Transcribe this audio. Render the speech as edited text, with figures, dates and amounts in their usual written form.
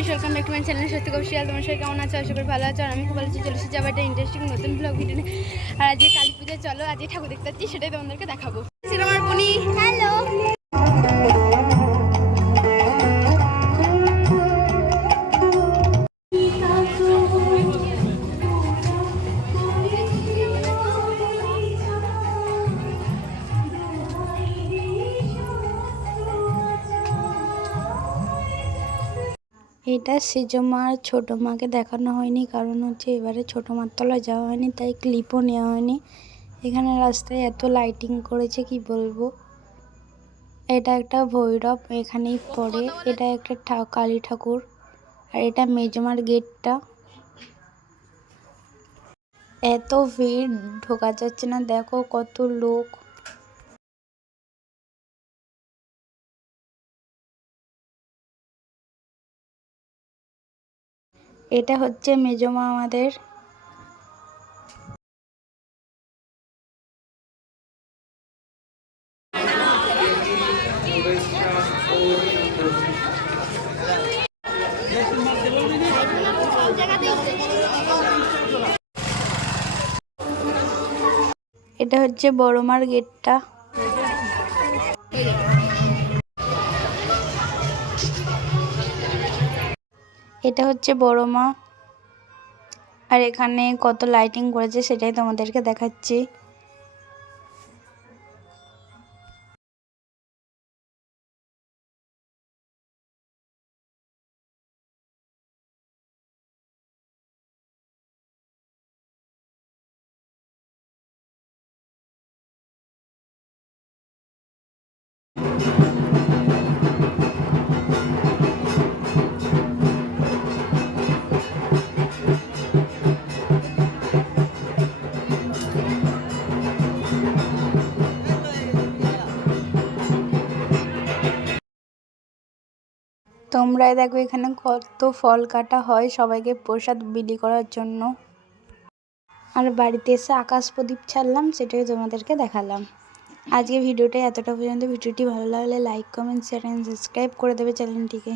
Guys, welcome back to my channel সত্যি কৌশিয়াল। তোমার সবাই কেমন আছো? আশা করি ভালো আছো। আর আমি খুব ভালো আছি। চলে এসেছি আবার একটা ইন্টারেস্টিং নতুন ব্লগ ভিডিও নিয়ে। আর আজকে কালী পুজো, চলো আজকে ঠাকুর দেখতে যাচ্ছি, সেটাই তোমাদেরকে দেখাবো। আমার বোনি, হ্যালো। এটা সেজো মা আর ছোটো মাকে দেখানো হয়নি, কারণ হচ্ছে এবারে ছোটো মার তলায় যাওয়া হয়নি, তাই ক্লিপও নেওয়া হয়নি। এখানে রাস্তায় এত লাইটিং করেছে কি বলবো। এটা একটা ভৈরব, এখানেই পড়ে। এটা একটা কালী ঠাকুর। আর এটা মেজমার গেটটা। এত ভিড়, ঢোকা যাচ্ছে না, দেখো কত লোক। এটা হচ্ছে মেজমা আমাদের। এটা হচ্ছে বড়মার গেটটা। এটা হচ্ছে বড়মা। আর এখানে কত লাইটিং করেছে সেটাই তোমাদেরকে দেখাচ্ছি। তোমরাই দেখো এখানে কত ফল কাটা হয় সবাইকে প্রসাদ বিলি করার জন্য। আর বাড়িতে এসে আকাশ প্রদীপ ছাড়লাম, সেটাই তোমাদেরকে দেখালাম। আজকে ভিডিওটা এতটা পর্যন্ত। ভিডিওটি ভালো লাগলে like, comment, share and subscribe করে দেবে চ্যানেলটিকে।